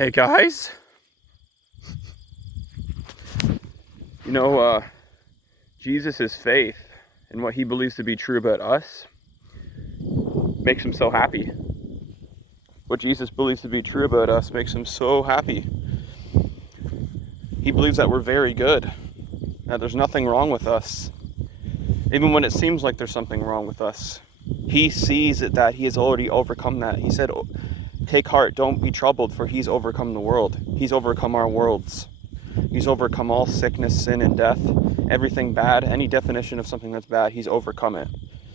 Hey guys, Jesus' faith and what he believes to be true about us makes him so happy. What Jesus believes to be true about us makes him so happy. He believes that we're very good, that there's nothing wrong with us, even when it seems like there's something wrong with us. He sees it that he has already overcome that. He said, take heart, don't be troubled, for he's overcome the world. He's overcome our worlds. He's overcome all sickness, sin, and death. Everything bad, any definition of something that's bad, he's overcome it.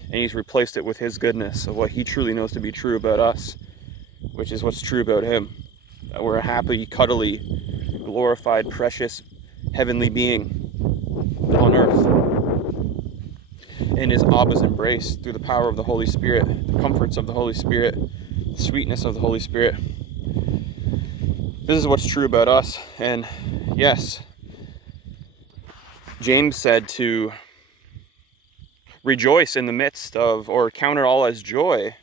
And he's replaced it with his goodness of what he truly knows to be true about us, which is what's true about him. That we're a happy, cuddly, glorified, precious, heavenly being on earth. In his Abba's embrace, through the power of the Holy Spirit, the comforts of the Holy Spirit, the sweetness of the Holy Spirit. This is what's true about us. And yes, James said to rejoice in the midst of, or count it all as joy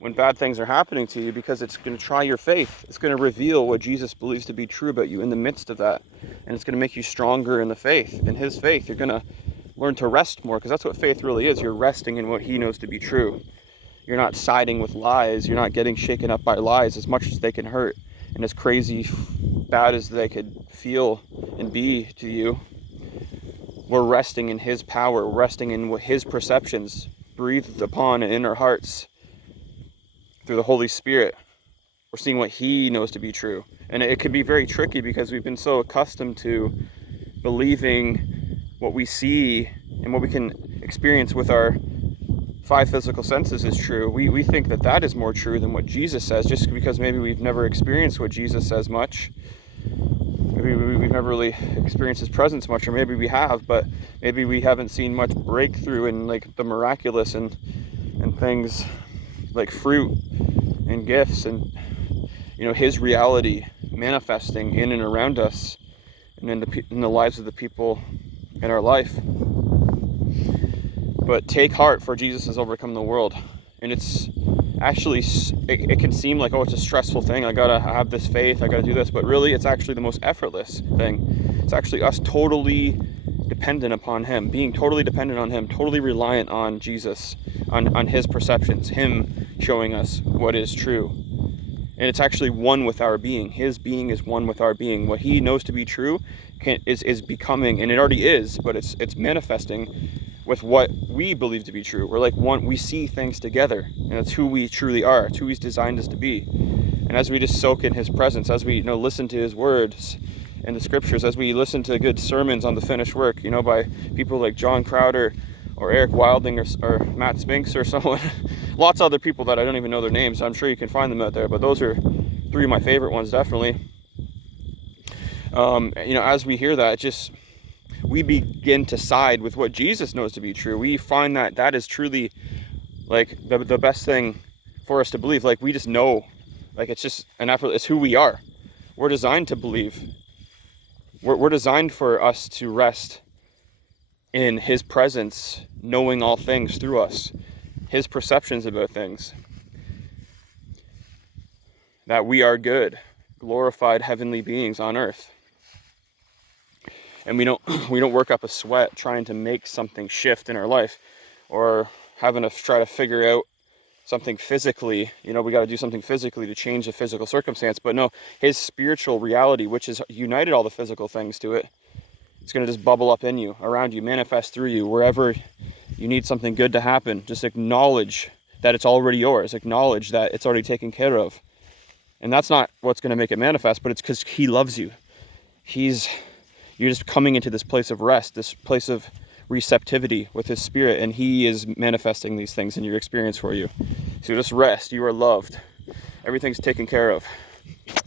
when bad things are happening to you, because it's going to try your faith. It's going to reveal what Jesus believes to be true about you in the midst of that. And it's going to make you stronger in the faith, in his faith. You're going to learn to rest more, because that's what faith really is. You're resting in what he knows to be true. You're not siding with lies. You're not getting shaken up by lies as much as they can hurt and as crazy bad as they could feel and be to you. We're resting in his power, resting in what his perceptions breathed upon and in our hearts through the Holy Spirit. We're seeing what he knows to be true. And it can be very tricky because we've been so accustomed to believing what we see and what we can experience with our five physical senses is true. We think that that is more true than what Jesus says, just because maybe we've never experienced what Jesus says much. Maybe we've never really experienced his presence much, or maybe we have, but maybe we haven't seen much breakthrough in like the miraculous and things like fruit and gifts and his reality manifesting in and around us and in the lives of the people in our life. But take heart, for Jesus has overcome the world. And it's actually, it can seem like, oh, it's a stressful thing. I gotta have this faith, I gotta do this. But really, it's actually the most effortless thing. It's actually us totally dependent upon him, being totally dependent on him, totally reliant on Jesus, on his perceptions, him showing us what is true. And it's actually one with our being. His being is one with our being. What he knows to be true is becoming, and it already is, but it's manifesting with what we believe to be true. We're like one, we see things together, and it's who we truly are. It's who he's designed us to be. And as we just soak in his presence, as we listen to his words in the scriptures, as we listen to good sermons on the finished work, by people like John Crowder or Eric Wilding or Matt Spinks or someone, lots of other people that I don't even know their names. I'm sure you can find them out there, but those are three of my favorite ones, definitely. As we hear that, we begin to side with what Jesus knows to be true. We find that is truly like the best thing for us to believe. Like we just know, like it's just it's who we are. We're designed to believe. We're designed for us to rest in his presence, knowing all things through us, his perceptions about things. That we are good, glorified heavenly beings on earth. And we don't work up a sweat trying to make something shift in our life, or having to try to figure out something physically. We got to do something physically to change the physical circumstance. But no, his spiritual reality, which has united all the physical things to it, it's going to just bubble up in you, around you, manifest through you. Wherever you need something good to happen, just acknowledge that it's already yours. Acknowledge that it's already taken care of. And that's not what's going to make it manifest, but it's because he loves you. You're just coming into this place of rest, this place of receptivity with his spirit, and he is manifesting these things in your experience for you. So just rest. You are loved. Everything's taken care of.